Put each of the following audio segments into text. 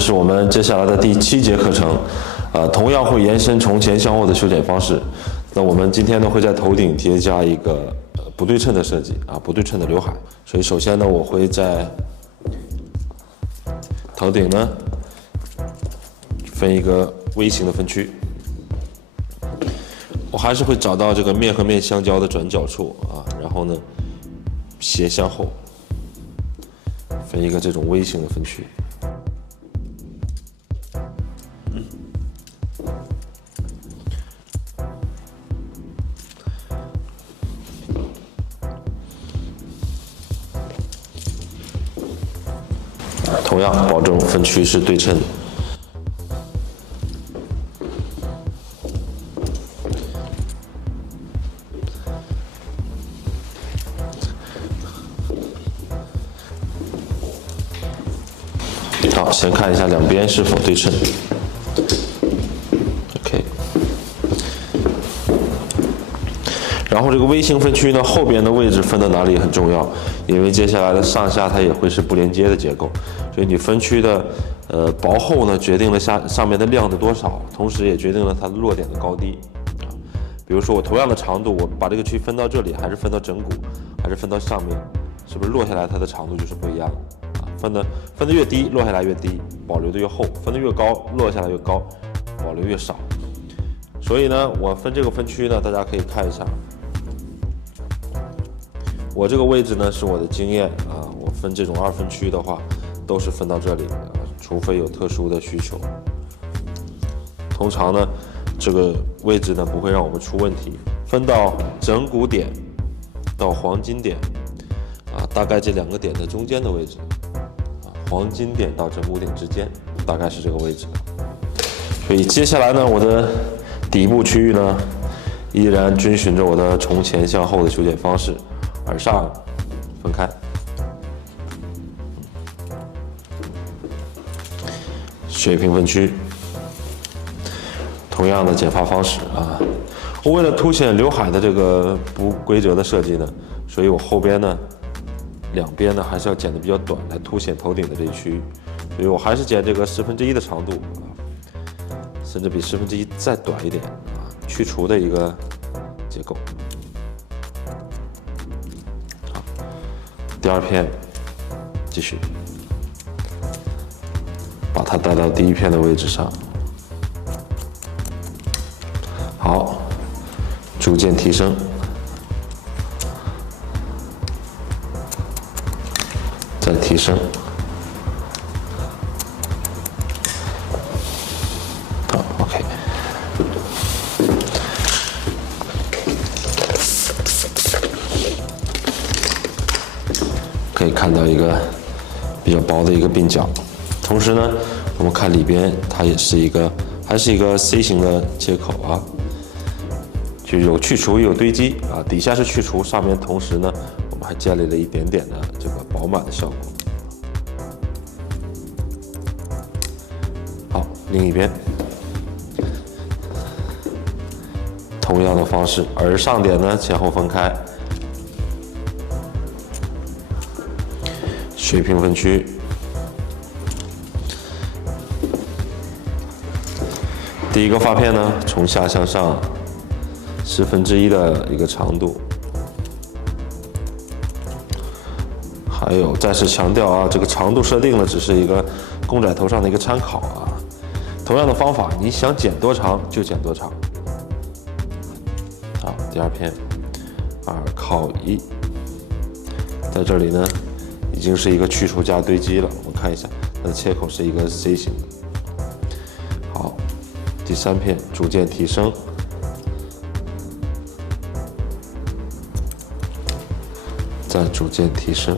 这是我们接下来的第7节课程，同样会延伸从前向后的修剪方式。那我们今天呢会在头顶叠加一个不对称的设计不对称的刘海。所以首先呢，我会在头顶呢分一个微型的分区，我还是会找到这个面和面相交的转角处然后呢斜向后分一个这种微型的分区。同样保证分区是对称的。好，先看一下两边是否对称。OK。然后这个微型分区呢，后边的位置分到哪里很重要，因为接下来的上下它也会是不连接的结构，所以你分区的薄厚呢，决定了上面的量的多少，同时也决定了它的落点的高低。比如说我同样的长度，我把这个区分到这里，还是分到枕骨，还是分到上面，是不是落下来它的长度就是不一样的？分的越低，落下来越低，保留的越厚；分的越高，落下来越高，保留越少。所以呢，我分这个分区呢，大家可以看一下。我这个位置呢是我的经验我分这种2分区的话，都是分到这里除非有特殊的需求。通常呢，这个位置呢不会让我们出问题。分到枕骨点到黄金点大概这2个点的中间的位置黄金点到枕骨点之间大概是这个位置。所以接下来呢，我的底部区域呢，依然遵循着我的从前向后的修剪方式，耳上分开，水平分区，同样的剪发方式我为了凸显刘海的这个不规则的设计呢，所以我后边呢两边呢还是要剪得比较短，来凸显头顶的这一区域，所以我还是剪这个1/10的长度甚至比1/10再短一点去除的一个结构。好，第2片继续把它带到第1片的位置上。好，逐渐提升，再提升。好 ，OK。可以看到一个比较薄的一个鬓角，同时呢，我们看里边，它也是还是一个 C 型的切口就有去除也有堆积底下是去除，上面同时呢，我们还建立了一点点的这个饱满的效果。好，另一边，同样的方式，耳上点呢前后分开，水平分区，第一个发片呢从下向上1/10的一个长度，还有再次强调这个长度设定呢只是一个公仔头上的一个参考同样的方法，你想剪多长就剪多长。好，第2片2靠1，在这里呢已经是一个去除加堆积了。我们看一下它的切口是一个 C 型的。好，第3片逐渐提升，再逐渐提升。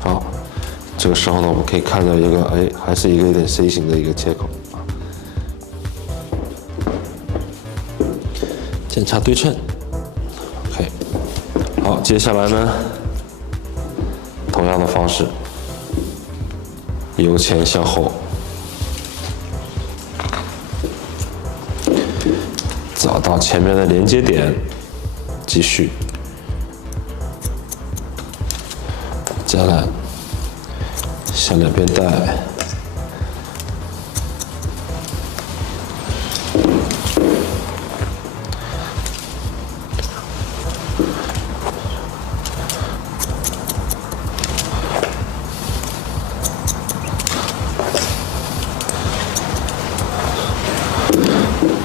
好，这个时候呢，我们可以看到一个还是一个有点 C 型的一个切口检查对称。OK， 好，接下来呢，同样的方式，由前向后，找到前面的连接点，继续，再来向两边带。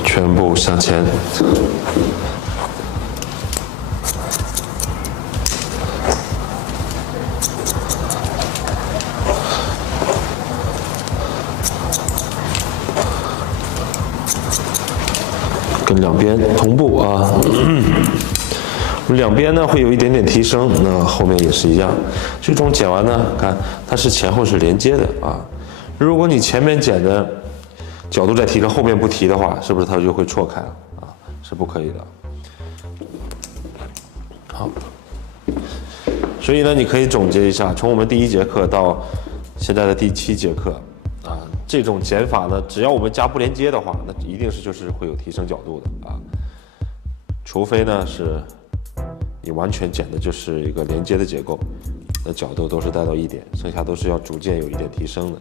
全部向前，跟两边同步啊。两边呢会有一点点提升，那后面也是一样。这种剪完呢，看它是前后是连接的啊。如果你前面剪的角度再提升，后面不提的话，是不是它就会错开了啊？是不可以的。好，所以呢，你可以总结一下，从我们第1节课到现在的第7节课啊，这种剪法呢，只要我们加不连接的话，那一定是就是会有提升角度的啊。除非呢是你完全剪的就是一个连接的结构，那角度都是带到1点，剩下都是要逐渐有一点提升的。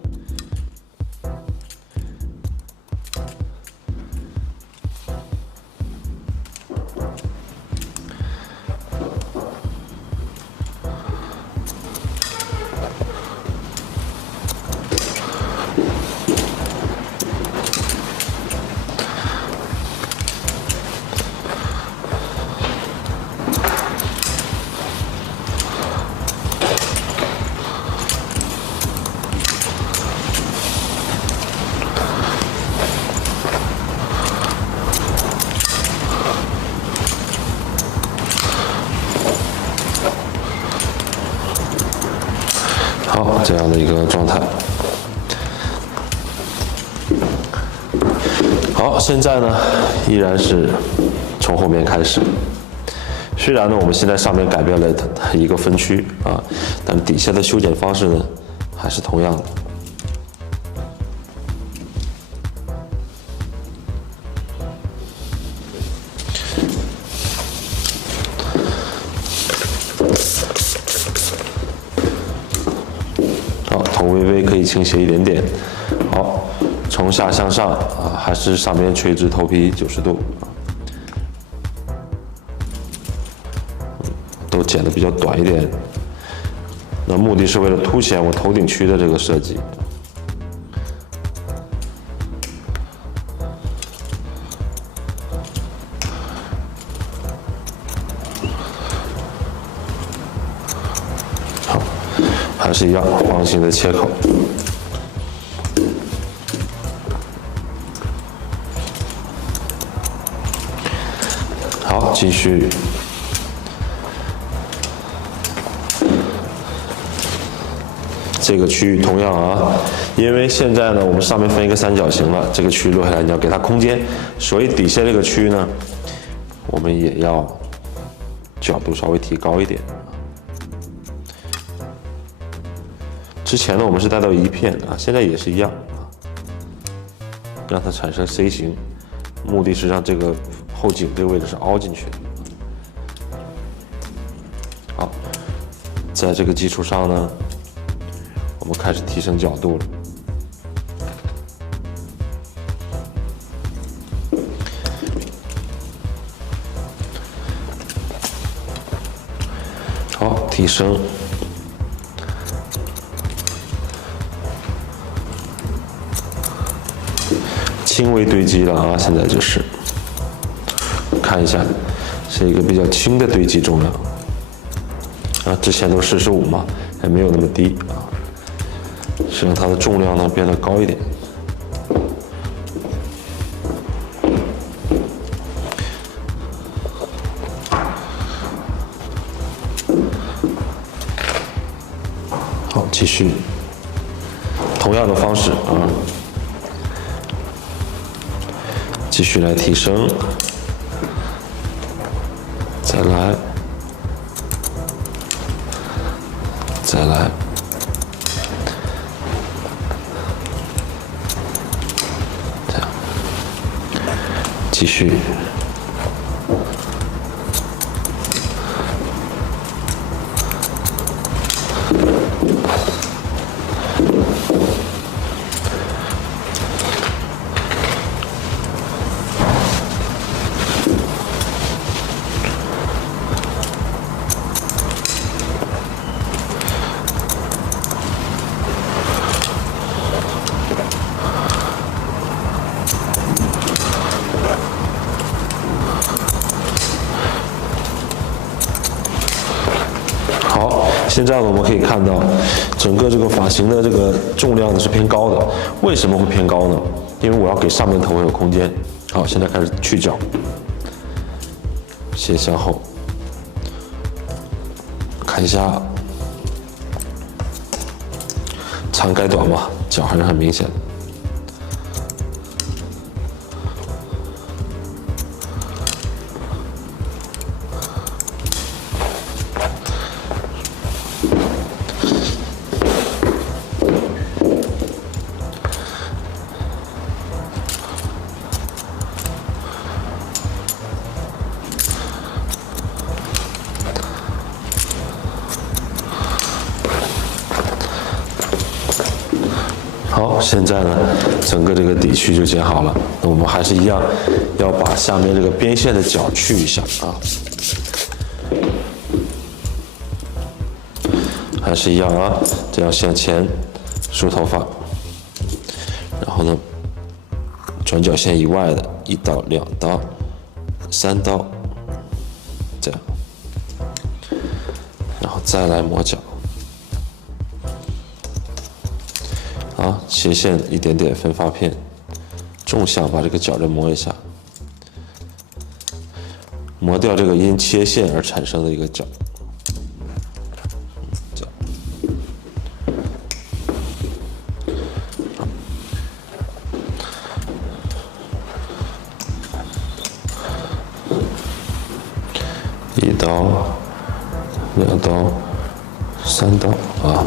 好，这样的一个状态。好，现在呢依然是从后面开始。虽然呢我们现在上面改变了一个分区啊，但底下的修剪方式呢还是同样的。头微微可以倾斜一点点。好，从下向上啊，还是上面垂直头皮90度啊，都剪得比较短一点。那目的是为了凸显我头顶区的这个设计。还是一样，方形的切口。好，继续。这个区域同样啊，因为现在呢，我们上面分一个三角形了，这个区域落下来你要给它空间，所以底下这个区域呢，我们也要角度稍微提高一点。之前呢，我们是带到1片啊，现在也是一样啊，让它产生 C 型，目的是让这个后颈这个位置是凹进去的。好，在这个基础上呢，我们开始提升角度了。好，提升。轻微堆积了啊，现在就是看一下，是一个比较轻的堆积重量啊，之前都45嘛，还没有那么低啊，是让它的重量呢变得高一点。好，继续，同样的方式啊。继续来提升，再来，再来，这样，继续，现在我们可以看到，整个这个发型的这个重量呢是偏高的。为什么会偏高呢？因为我要给上面头发有空间。好，现在开始去角，斜向后，看一下，长改短嘛，角还是很明显的。好，现在呢，整个这个底区就剪好了。那我们还是一样，要把下面这个边线的角去一下啊。还是一样啊，这样向前梳头发，然后呢，转角线以外的1刀、2刀、3刀，这样，然后再来磨角。啊，斜线一点点分发片，纵向把这个角刃磨一下，磨掉这个因切线而产生的一个角。角。1刀、2刀、3刀啊。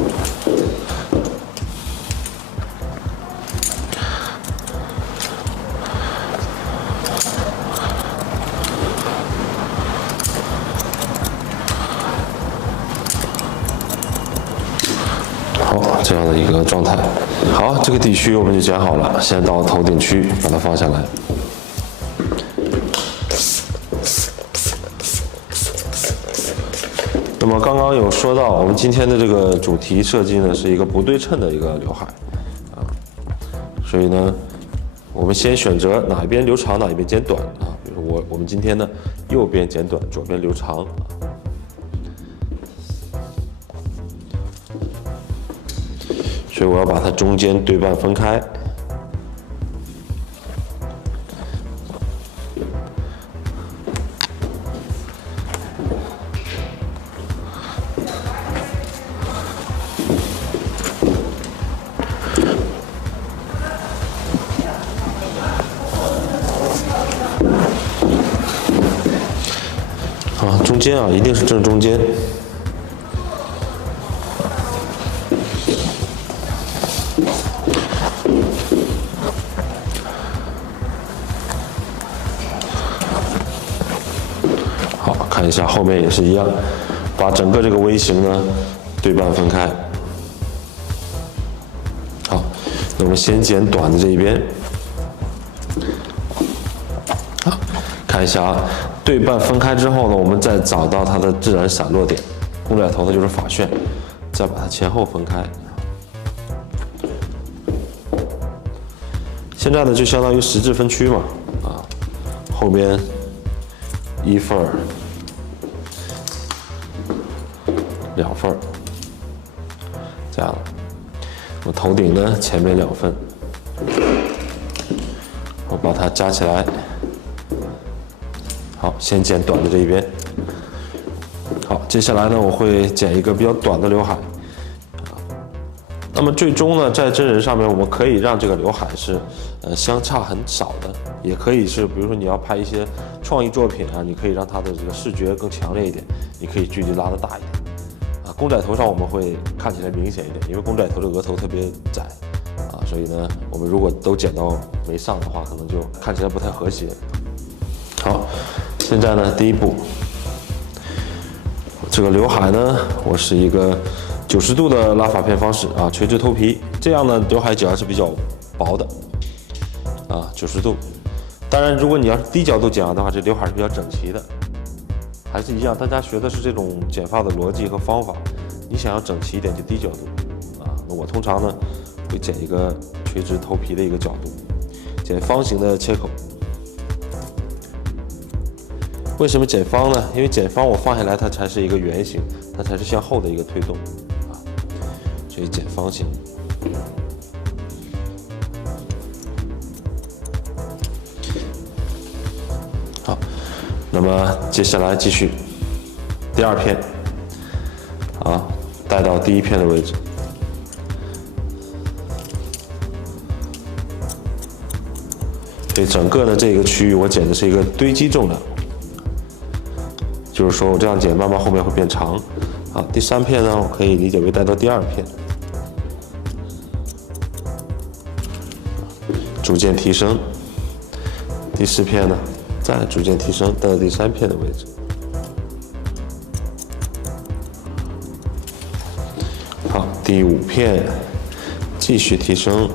这样的一个状态。好，这个底区我们就剪好了，先到头顶区把它放下来。那么刚刚有说到，我们今天的这个主题设计呢是一个不对称的一个刘海啊，所以呢，我们先选择哪一边留长，哪一边剪短啊。比如我们今天呢，右边剪短，左边留长。所以我要把它中间对半分开。啊，中间啊，一定是正中间。看一下后面也是一样，把整个这个 V 型呢对半分开。好，那我们先剪短的这一边。好，看一下啊，对半分开之后呢，我们再找到它的自然散落点，公仔头它就是发旋，再把它前后分开。现在呢就相当于实质分区嘛，啊，后边1份儿。2份，这样，我头顶呢前面2份，我把它加起来。好，先剪短的这一边。好，接下来呢我会剪一个比较短的刘海。那么最终呢，在真人上面我们可以让这个刘海是相差很少的，也可以是比如说你要拍一些创意作品啊，你可以让它的这个视觉更强烈一点，你可以距离拉得大一点。公仔头上我们会看起来明显一点，因为公仔头的额头特别窄啊，所以呢，我们如果都剪到没上的话，可能就看起来不太和谐。好，现在呢，第一步，这个刘海呢，我是一个90度的拉发片方式啊，垂直头皮，这样呢，刘海角是比较薄的啊，90度。当然，如果你要是低角度剪的话，这刘海是比较整齐的。还是一样，大家学的是这种剪发的逻辑和方法。你想要整齐一点，就低角度啊。那我通常呢会剪一个垂直头皮的一个角度，剪方形的切口。为什么减方呢？因为减方我放下来它才是一个圆形，它才是向后的一个推动啊，所以减方形。好，那么接下来继续第二片啊，带到第一片的位置。所以整个的这个区域我减的是一个堆积重量，就是说我这样减，慢慢后面会变长。啊，第三片呢，我可以理解为带到第二片，逐渐提升。第四片呢，再逐渐提升，带到第三片的位置。好，第五片继续提升。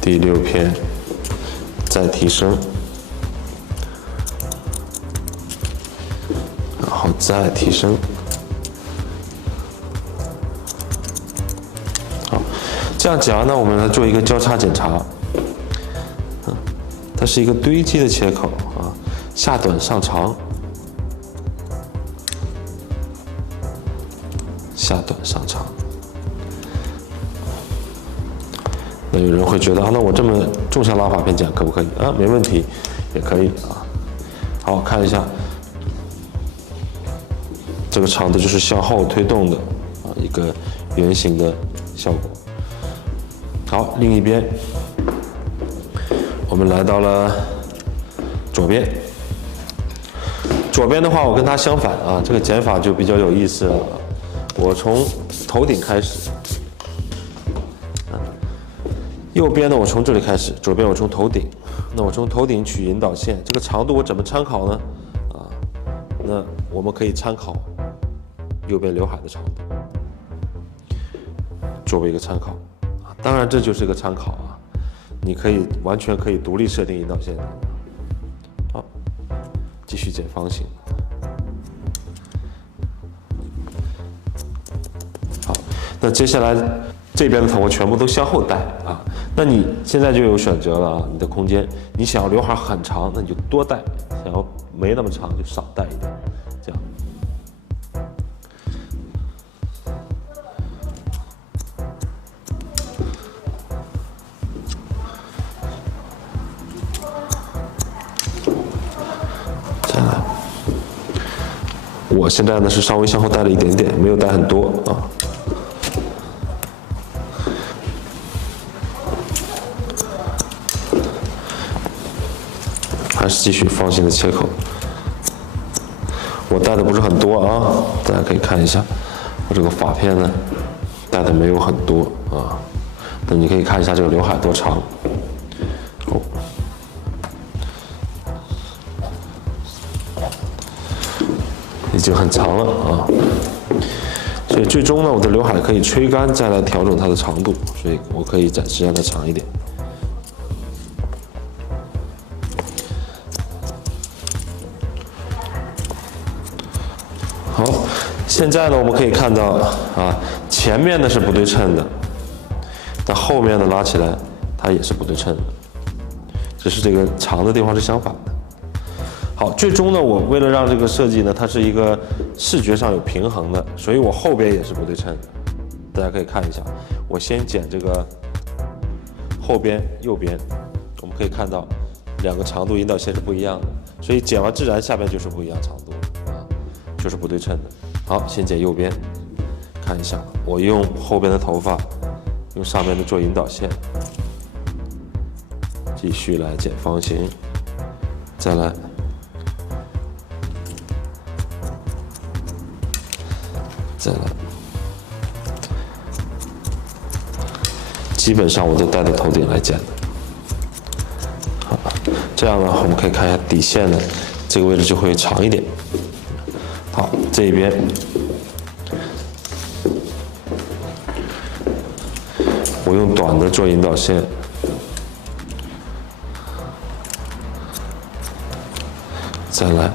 第六片再提升，然后再提升。好，这样讲完呢，我们来做一个交叉检查。它是一个堆积的切口啊，下短上长，下短上长。那有人会觉得啊，那我这么纵向拉法片剪可不可以啊？没问题，也可以啊。好，看一下这个长度就是向后推动的啊，一个圆形的效果。好，另一边我们来到了左边。左边的话，我跟它相反啊，这个剪法就比较有意思了。我从头顶开始。右边呢，我从这里开始；左边我从头顶。那我从头顶取引导线，这个长度我怎么参考呢？啊，那我们可以参考右边刘海的长度作为一个参考啊。当然这就是一个参考啊，你可以完全可以独立设定引导线的。好，继续剪方形。好，那接下来这边的头我全部都向后带啊。那你现在就有选择了啊，你的空间，你想要刘海很长，那你就多带；想要没那么长，就少带一点，这样。再来，我现在呢是稍微向后带了一点点，没有带很多啊。还是继续方形的切口，我带的不是很多啊，大家可以看一下，我这个发片呢带的没有很多啊，那你可以看一下这个刘海多长，哦，已经很长了啊，所以最终呢，我的刘海可以吹干，再来调整它的长度，所以我可以暂时让它长一点。好，现在呢，我们可以看到啊，前面呢是不对称的，但后面呢拉起来，它也是不对称的，只是这个长的地方是相反的。好，最终呢，我为了让这个设计呢，它是一个视觉上有平衡的，所以我后边也是不对称的。大家可以看一下，我先剪这个后边右边，我们可以看到两个长度引导线是不一样的，所以剪完自然下边就是不一样长度。就是不对称的。好，先剪右边，看一下，我用后边的头发，用上面的做引导线，继续来剪方形，再来，再来，基本上我都带到头顶来剪的。好，这样呢，我们可以看一下底线呢，这个位置就会长一点。好，这一边我用短的做引导线，再来，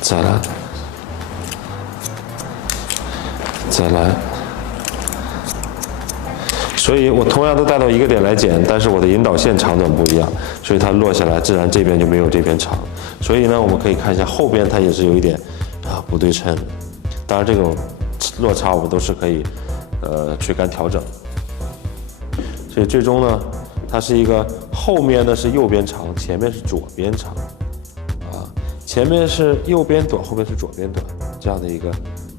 再来，再来。所以我同样都带到一个点来剪，但是我的引导线长短不一样，所以它落下来自然这边就没有这边长。所以呢，我们可以看一下后边它也是有一点不对称。当然这种落差我们都是可以吹干调整。所以最终呢，它是一个后面呢是右边长，前面是左边长，前面是右边短，后面是左边短，这样的一个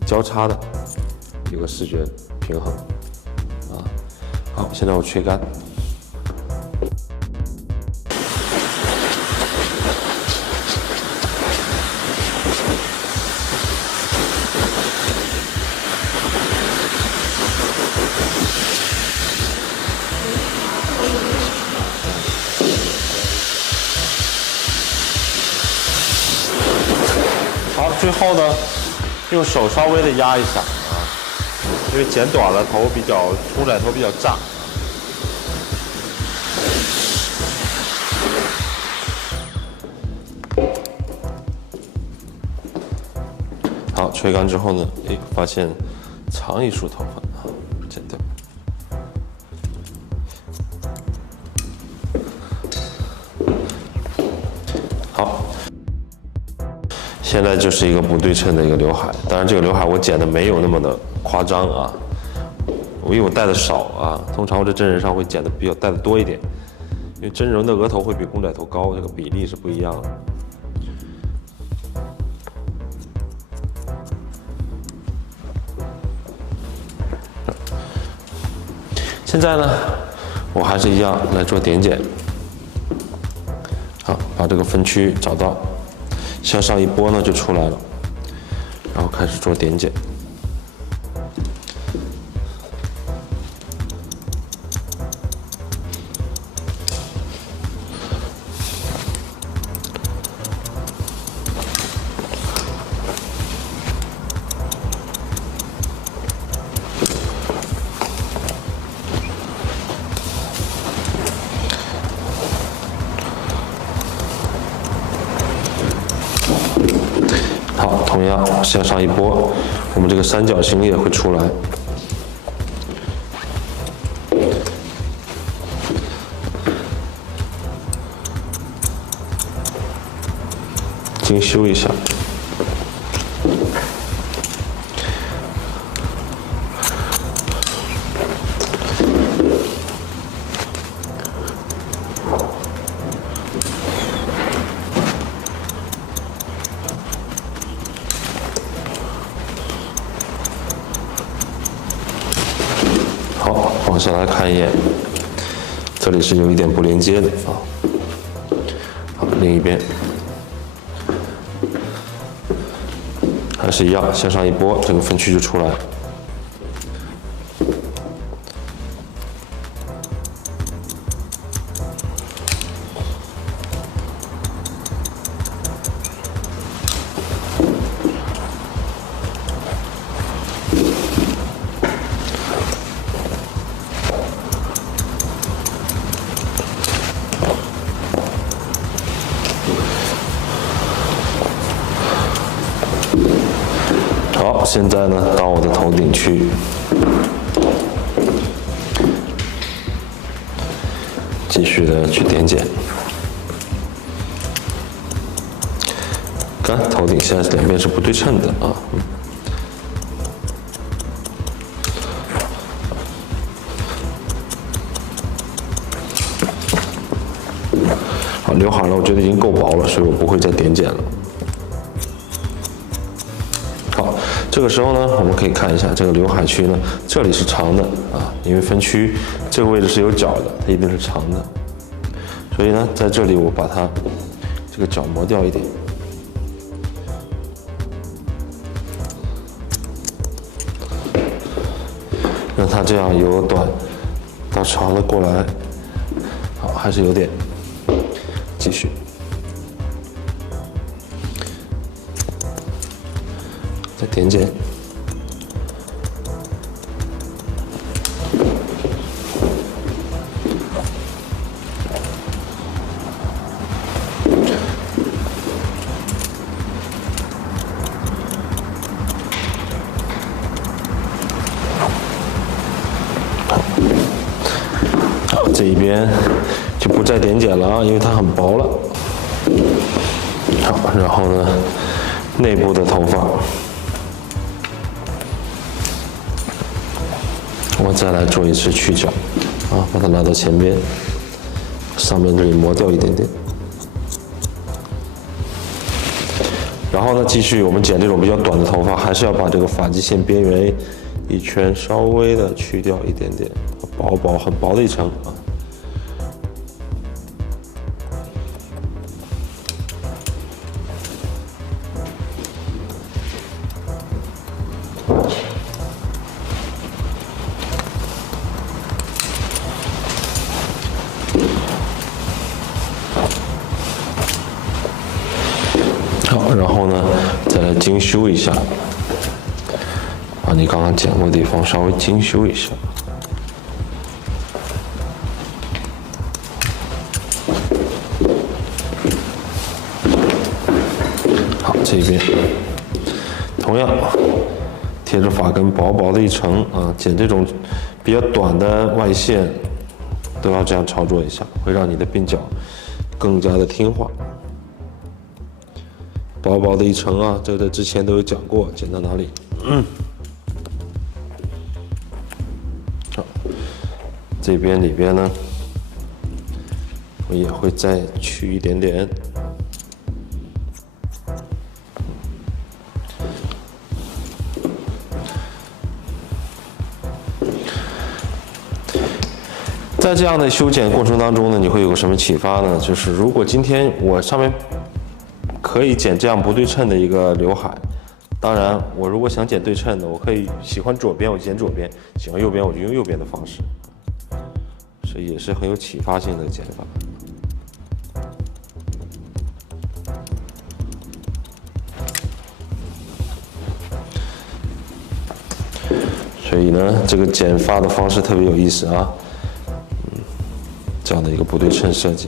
交叉的一个视觉平衡。好，现在我吹干。好，最后呢，用手稍微的压一下因为剪短了，公仔头比较炸。好，吹干之后呢，发现长一束头发剪掉。好，现在就是一个不对称的一个刘海。当然，这个刘海我剪的没有那么的夸张因为我戴的少通常我这真人上会剪的戴的多一点，因为真人的额头会比公仔头高，这个比例是不一样的。现在呢，我还是一样来做点剪。好，把这个分区找到，向上一拨呢就出来了，然后开始做点剪。好，同样向上一拨，我们这个三角形也会出来。精修一下。好，往下来看一眼，这里是有一点不连接的好，另一边还是一样，向上一拨，这个分区就出来。好，现在呢，到我的头顶区，继续的去点剪。看，头顶现在两边是不对称的好，刘海呢，我觉得已经够薄了，所以我不会再点剪了。好，这个时候呢，我们可以看一下这个刘海区呢，这里是长的因为分区这个位置是有角的，它一定是长的。所以呢，在这里我把它这个角磨掉一点，让它这样由短到长的过来。好，还是有点，继续。再点剪，这一边就不再点剪了啊，因为它很薄了。好，然后呢，内部的头发，我再来做一次去角，啊，把它拉到前边，上面这里磨掉一点点。然后呢，继续我们剪这种比较短的头发，还是要把这个发际线边缘一圈稍微的去掉一点点，很薄的一层啊。好，然后呢，再来精修一下，把你刚刚剪过的地方稍微精修一下。好，这边同样贴着发根薄薄的一层啊，剪这种比较短的外线都要这样操作一下，会让你的鬓角更加的听话。薄薄的一层啊，这个之前都有讲过，剪到哪里？好，这边里边呢，我也会再去一点点。在这样的修剪过程当中呢，你会有个什么启发呢？就是如果今天我上面可以剪这样不对称的一个刘海，当然我如果想剪对称的，我可以喜欢左边我就剪左边，喜欢右边我就用右边的方式，所以也是很有启发性的剪法。所以呢，这个剪发的方式特别有意思啊，这样的一个不对称设计。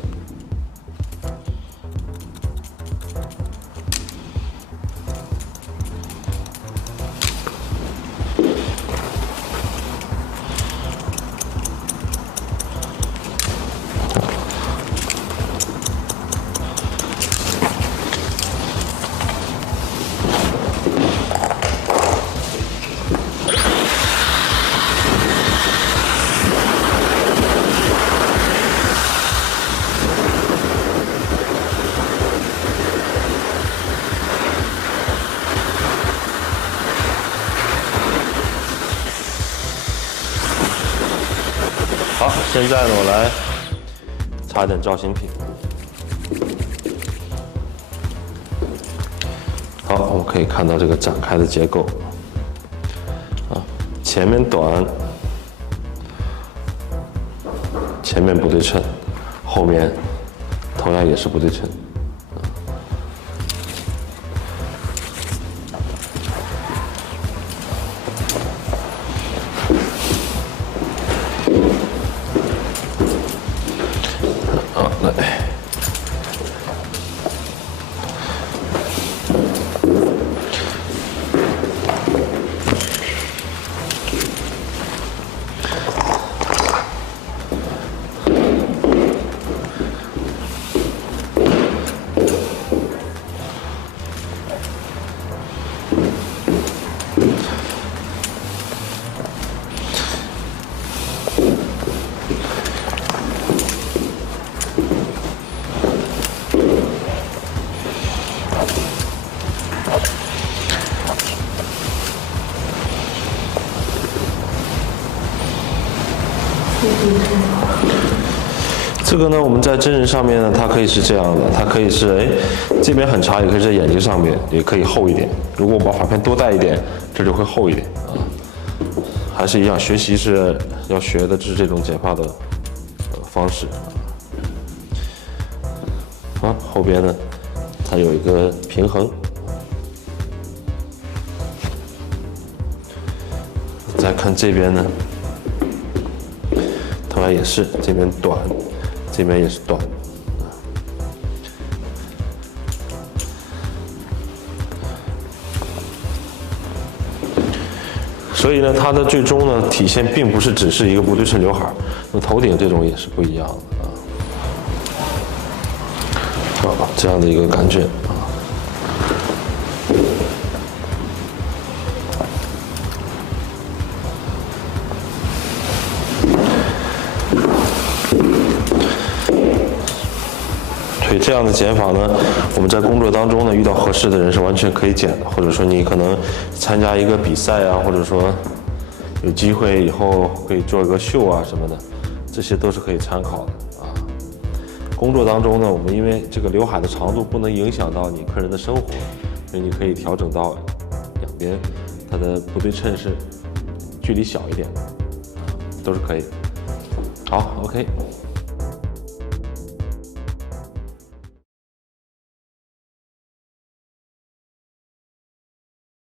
好，现在呢，我来擦点造型品。好，我们可以看到这个展开的结构，啊，前面短，前面不对称，后面同样也是不对称。这个呢，我们在真人上面呢，它可以是这样的，它可以是这边很长，也可以在眼睛上面，也可以厚一点。如果我把发片多带一点，这就会厚一点啊。还是一样，学习是要学的，是这种剪发的方式。啊，后边呢，它有一个平衡。再看这边呢，同样也是这边短。这边也是短，所以呢，它的最终呢体现并不是只是一个不对称刘海，那头顶这种也是不一样的啊，这样的一个感觉啊。所以这样的剪法呢，我们在工作当中呢，遇到合适的人是完全可以剪的，或者说你可能参加一个比赛啊，或者说有机会以后可以做一个秀啊什么的，这些都是可以参考的啊。工作当中呢，我们因为这个刘海的长度不能影响到你客人的生活，所以你可以调整到两边它的不对称是距离小一点的，都是可以的。好 ，OK。